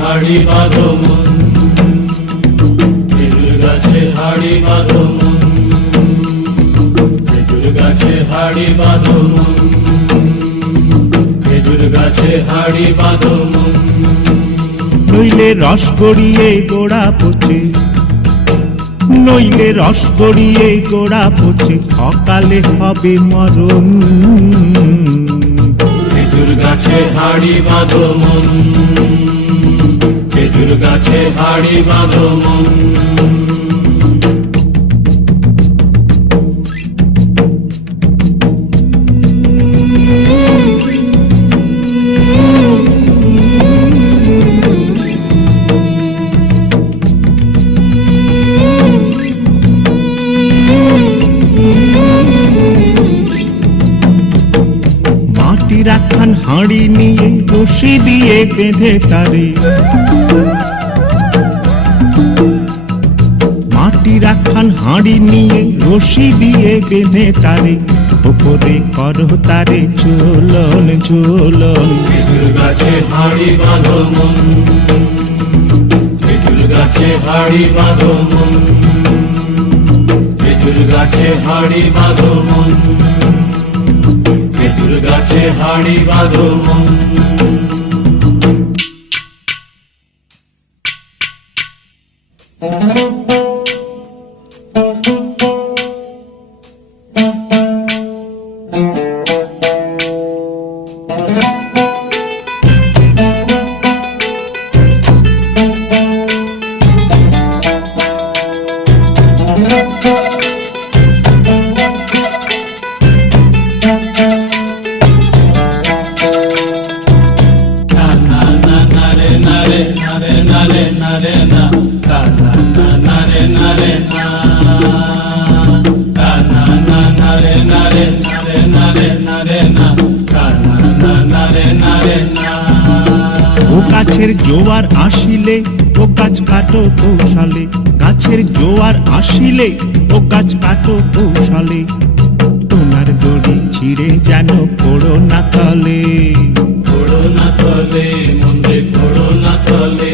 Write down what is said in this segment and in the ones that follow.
হাড়ি বাঁধো মন, খেজুর গাছে হাড়ি বাঁধো মন, খেজুর গাছে হাড়ি বাঁধো মন, খেজুর গাছে হাড়ি বাঁধো মন। নইলে রস গড়িয়ে গোড়া পচে, নইলে রস গড়িয়ে গোড়া পচে, অকালে হবে মরণ। খেজুর গাছে হাড়ি বাঁধো মন, খেজুর গাছে হাড়ি বাঁধো মন। মাটির একখান হাঁড়ি নিয়ে রশি দিয়ে বেঁধে তারে, মাটির একখান হাঁড়ি নিয়ে রশি দিয়ে বেঁধে তারে, ওপরে করো তারে ঝোলন ঝোলন। খেজুর গাছে হাড়ি বাঁধো মন, খেজুর গাছে হাড়ি বাঁধো মন, খেজুর গাছে হাড়ি বাঁধো মন, খেজুর গাছে হাড়ি বাঁধো মন। ও গাছের জোয়ার আসিলে ও গাছ কাটো কৌশলে, গাছের জোয়ার আসিলে ও গাছ কাটো কৌশলে, তোমার দড়ি ছিঁড়ে যেন পড়ো না তলে। পড়ো না তলে মন্দিরে, পড়ো না তলে,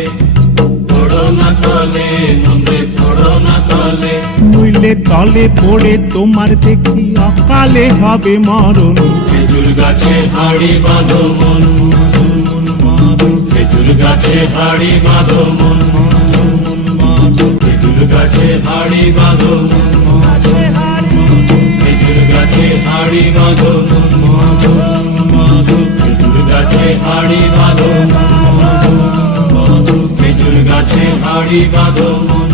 পড়ো না তলে মন্দিরে, পড়ো না তলে। নইলে তলে পড়ে তোমার দেখি অকালে হবে মরণ। খেজুর গাছে হাড়ি বাঁধো মন, খেজুর গাছে হাড়ি বাঁধো মন, খেজুর গাছে হাড়ি বাঁধো মন, খেজুর গাছে হাড়ি বাঁধো মন, খেজুর গাছে হাড়ি বাঁধো মন, খেজুর গাছে হাড়ি বাঁধো মন।